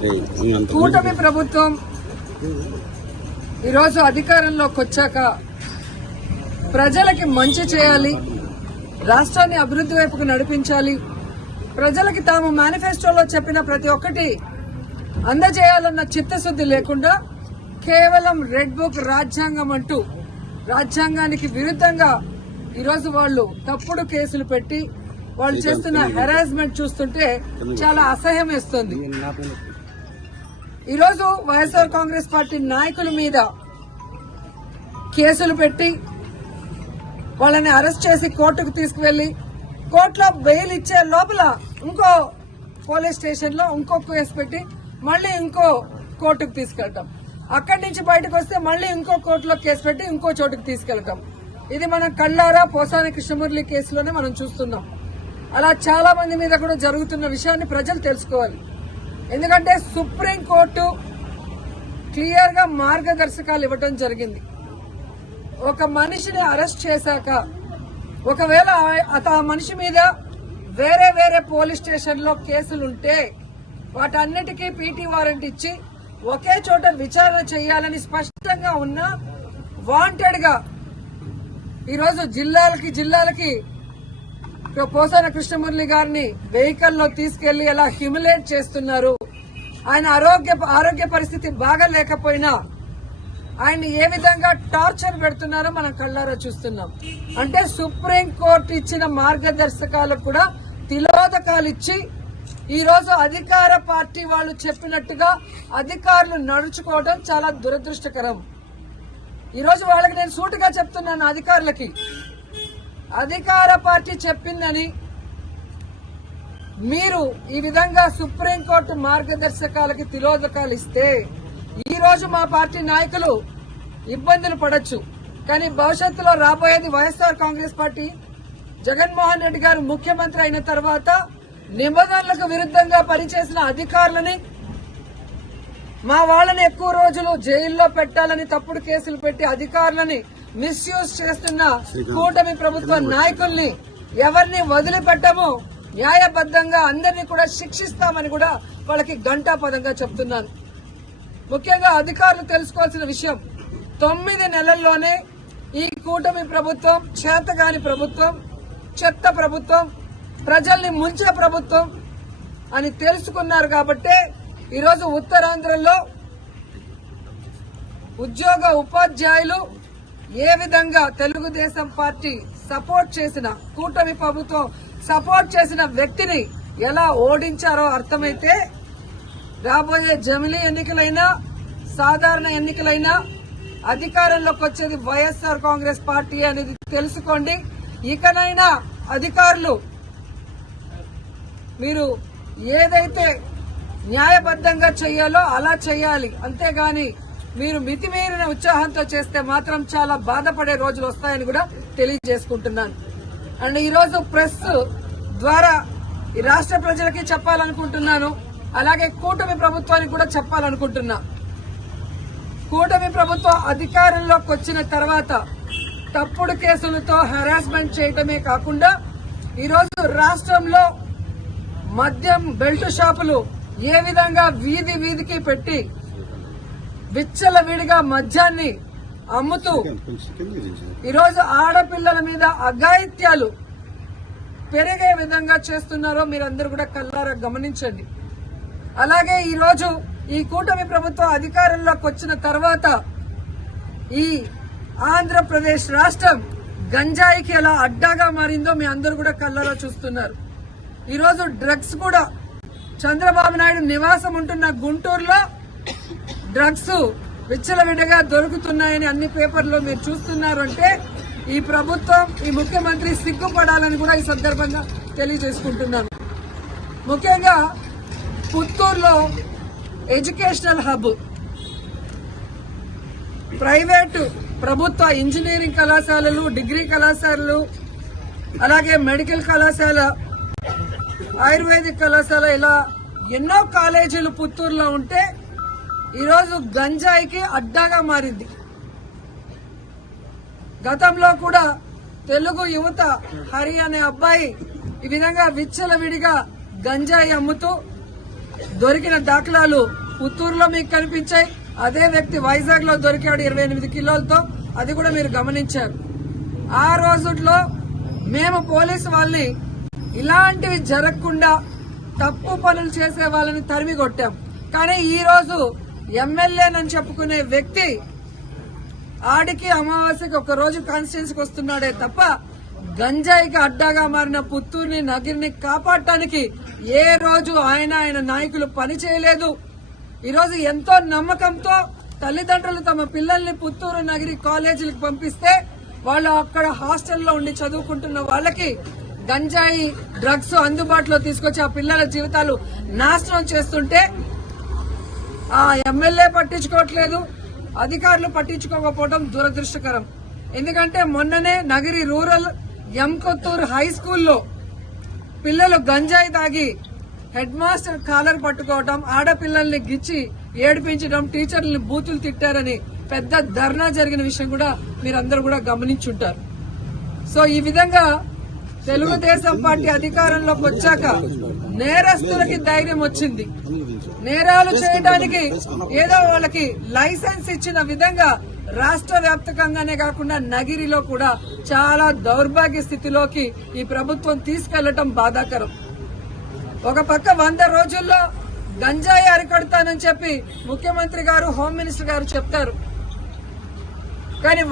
కూటమి ప్రభుత్వం ఈరోజు అధికారంలోకి వచ్చాక ప్రజలకి మంచి చేయాలి, రాష్ట్రాన్ని అభివృద్ధి వైపుకు నడిపించాలి, ప్రజలకి తాము మేనిఫెస్టోలో చెప్పిన ప్రతి ఒక్కటి అందజేయాలన్న చిత్తశుద్ధి లేకుండా కేవలం రెడ్ బుక్ రాజ్యాంగం అంటూ రాజ్యాంగానికి విరుద్ధంగా ఈరోజు వాళ్ళు తప్పుడు కేసులు పెట్టి వాళ్ళు చేస్తున్న హెరాస్మెంట్ చూస్తుంటే చాలా అసహ్యం వేస్తుంది. ఈరోజు వైఎస్ఆర్ కాంగ్రెస్ పార్టీ నాయకుల మీద కేసులు పెట్టి వాళ్ళని అరెస్ట్ చేసి కోర్టుకు తీసుకువెళ్లి కోర్టులో బెయిల్ ఇచ్చే లోపల ఇంకో పోలీస్ స్టేషన్ లో ఇంకో కేసు పెట్టి మళ్లీ ఇంకో కోర్టుకు తీసుకెళ్తాం, అక్కడి నుంచి బయటకు వస్తే మళ్లీ ఇంకో కోర్టులో కేసు పెట్టి ఇంకో చోటుకు తీసుకెళ్తాం. ఇది మనం కళ్ళారా పోసాని కృష్ణమురళి కేసులోనే మనం చూస్తున్నాం. అలా చాలా మంది మీద కూడా జరుగుతున్న విషయాన్ని ప్రజలు తెలుసుకోవాలి. ఎందుకంటే సుప్రీంకోర్టు క్లియర్ గా మార్గదర్శకాలు ఇవ్వడం జరిగింది. ఒక మనిషిని అరెస్ట్ చేశాక ఒకవేళ ఆ మనిషి మీద వేరే వేరే పోలీస్ స్టేషన్ లో కేసులుంటే వాటన్నిటికీ పీటీ వారెంట్ ఇచ్చి ఒకే చోట విచారణ చేయాలని స్పష్టంగా ఉన్న వాంటెడ్ గా ఈరోజు జిల్లాలకి పోసాన కృష్ణమురళి గారిని వెహికల్లో తీసుకెళ్లి ఎలా హ్యూమిలేట్ చేస్తున్నారు, ఆయన ఆరోగ్య పరిస్థితి బాగా లేకపోయినా ఆయన ఏ విధంగా టార్చర్ పెడుతున్నారో మనం కళ్ళారా చూస్తున్నాం. అంటే సుప్రీంకోర్టు ఇచ్చిన మార్గదర్శకాలకు కూడా తిలోదకాలు ఇచ్చి ఈరోజు అధికార పార్టీ వాళ్ళు చెప్పినట్టుగా అధికారులు నడుచుకోవడం చాలా దురదృష్టకరం. ఈరోజు వాళ్ళకి నేను సూటిగా చెప్తున్నాను, అధికారులకి అధికార పార్టీ చెప్పిందని మీరు ఈ విధంగా సుప్రీంకోర్టు మార్గదర్శకాలకి తిలోదకాలు ఇస్తే ఈ రోజు మా పార్టీ నాయకులు ఇబ్బందులు పడొచ్చు, కానీ భవిష్యత్తులో రాబోయేది వైఎస్ఆర్ కాంగ్రెస్ పార్టీ. జగన్మోహన్ రెడ్డి గారు ముఖ్యమంత్రి అయిన తర్వాత నిబంధనలకు విరుద్ధంగా పనిచేసిన అధికారులని, మా వాళ్ళని ఎక్కువ రోజులు జైల్లో పెట్టాలని తప్పుడు కేసులు పెట్టి అధికారులని మిస్యూజ్ చేస్తున్న కూటమి ప్రభుత్వ నాయకుల్ని ఎవరిని వదిలిపెట్టము, న్యాయబద్దంగా అందరినీ కూడా శిక్షిస్తామని కూడా వాళ్ళకి ఘంటాపదంగా చెప్తున్నాను. ముఖ్యంగా అధికారులు తెలుసుకోవాల్సిన విషయం, 9 నెలల్లోనే ఈ కూటమి ప్రభుత్వం చేతగాని ప్రభుత్వం, చెత్త ప్రభుత్వం, ప్రజల్ని ముంచే ప్రభుత్వం అని తెలుసుకున్నారు కాబట్టే ఈరోజు ఉత్తరాంధ్రలో ఉపాధ్యాయులు ఏ విధంగా తెలుగుదేశం పార్టీ సపోర్ట్ చేసిన, కూటమి ప్రభుత్వం సపోర్ట్ చేసిన వ్యక్తిని ఎలా ఓడించారో అర్థమైతే రాబోయే జమిలీ ఎన్నికలైనా సాధారణ ఎన్నికలైనా అధికారంలోకి వచ్చేది వైఎస్ఆర్ కాంగ్రెస్ పార్టీ అనేది తెలుసుకోండి. ఇకనైనా అధికారులు మీరు ఏదైతే న్యాయబద్దంగా చేయాలో అలా చేయాలి, అంతేగాని మీరు మితిమీరిన ఉత్సాహంతో చేస్తే మాత్రం చాలా బాధపడే రోజులు వస్తాయని కూడా తెలియజేసుకుంటున్నాను. అండ్ ఈరోజు ప్రెస్ ద్వారా ఈ రాష్ట్ర ప్రజలకి చెప్పాలనుకుంటున్నాను, అలాగే కూటమి ప్రభుత్వానికి కూడా చెప్పాలనుకుంటున్నా. కూటమి ప్రభుత్వం అధికారంలోకి వచ్చిన తర్వాత తప్పుడు కేసులతో హెరాస్మెంట్ చేయటమే కాకుండా ఈరోజు రాష్ట్రంలో మద్యం బెల్ట్ షాపులు ఏ విధంగా వీధికి పెట్టి విచ్చలవిడిగా మద్యాన్ని అమ్ముతూ ఈరోజు ఆడపిల్లల మీద అఘాయిత్యాలు పెరిగే విధంగా చేస్తున్నారో మీరందరూ కూడా కళ్ళారా గమనించండి. అలాగే ఈరోజు ఈ కూటమి ప్రభుత్వం అధికారంలోకి వచ్చిన తర్వాత ఈ ఆంధ్రప్రదేశ్ రాష్ట్రం గంజాయికి ఎలా అడ్డాగా మారిందో మీ అందరూ కూడా కళ్ళారా చూస్తున్నారు. ఈరోజు డ్రగ్స్ కూడా చంద్రబాబు నాయుడు నివాసం ఉంటున్న గుంటూరులో డ్రగ్స్ విచ్చలవిడిగా దొరుకుతున్నాయని అన్ని పేపర్లో మీరు చూస్తున్నారు. అంటే ఈ ప్రభుత్వం, ఈ ముఖ్యమంత్రి సిగ్గుపడాలని కూడా ఈ సందర్భంగా తెలియజేసుకుంటున్నాను. ముఖ్యంగా పుత్తూరులో ఎడ్యుకేషనల్ హబ్, ప్రైవేటు ప్రభుత్వ ఇంజనీరింగ్ కళాశాలలు, డిగ్రీ కళాశాలలు, అలాగే మెడికల్ కళాశాల, ఆయుర్వేదిక్ కళాశాల, ఇలా ఎన్నో కాలేజీలు పుత్తూరులో ఉంటే ఈరోజు గంజాయికి అడ్డాగా మారింది. గతంలో కూడా తెలుగు యువత హరి అనే అబ్బాయి ఈ విధంగా విచ్చలవిడిగా గంజాయి అమ్ముతూ దొరికిన దాఖలాలు పుత్తూరులో మీకు కనిపించాయి. అదే వ్యక్తి వైజాగ్ లో దొరికాడు 28 కిలోలతో, అది కూడా మీరు గమనించారు. ఆ రోజుల్లో మేము పోలీసు వాళ్ళని ఇలాంటివి జరగకుండా తప్పు పనులు చేసే వాళ్ళని తరిమి కొట్టాం. కానీ ఈ రోజు ఎమ్మెల్యేనని చెప్పుకునే వ్యక్తి ఆడికి అమావాస్యకి ఒక రోజు కాన్స్టిట్యున్సీకి వస్తున్నాడే తప్ప గంజాయికి అడ్డాగా మారిన పుత్తూరుని నగిరిని కాపాడటానికి ఏ రోజు ఆయన నాయకులు పని చేయలేదు. ఈ రోజు ఎంతో నమ్మకంతో తల్లిదండ్రులు తమ పిల్లల్ని పుత్తూరు నగిరి కాలేజీలకు పంపిస్తే వాళ్ళు అక్కడ హాస్టల్లో ఉండి చదువుకుంటున్న వాళ్ళకి గంజాయి డ్రగ్స్ అందుబాటులో తీసుకొచ్చి ఆ పిల్లల జీవితాలు నాశనం చేస్తుంటే ఆ ఎమ్మెల్యే పట్టించుకోవట్లేదు, అధికారులు పట్టించుకోకపోవడం దురదృష్టకరం. ఎందుకంటే మొన్ననే నగిరి రూరల్ ఎంకొత్తూరు హై స్కూల్లో పిల్లలు గంజాయి తాగి హెడ్ మాస్టర్ కాలర్ పట్టుకోవడం, ఆడపిల్లల్ని గిచ్చి ఏడిపించడం, టీచర్లని బూతులు తిట్టారని పెద్ద ధర్నా జరిగిన విషయం కూడా మీరందరూ కూడా గమనించుంటారు. సో ఈ విధంగా తెలుగుదేశం పార్టీ అధికారంలోకి వచ్చాక నేరస్తులకి ధైర్యం వచ్చింది. నేరాలు చేయడానికి ఏదో వాళ్ళకి లైసెన్స్ ఇచ్చిన విధంగా రాష్ట్ర వ్యాప్తంగానే కాకుండా నగిరిలో కూడా చాలా దౌర్భాగ్య స్థితిలోకి ఈ ప్రభుత్వం తీసుకెళ్లటం బాధాకరం. ఒక పక్క 100 రోజుల్లో గంజాయి అరికడతానని చెప్పి ముఖ్యమంత్రి గారు, హోమ్ మినిస్టర్ గారు చెప్తారు. కానీ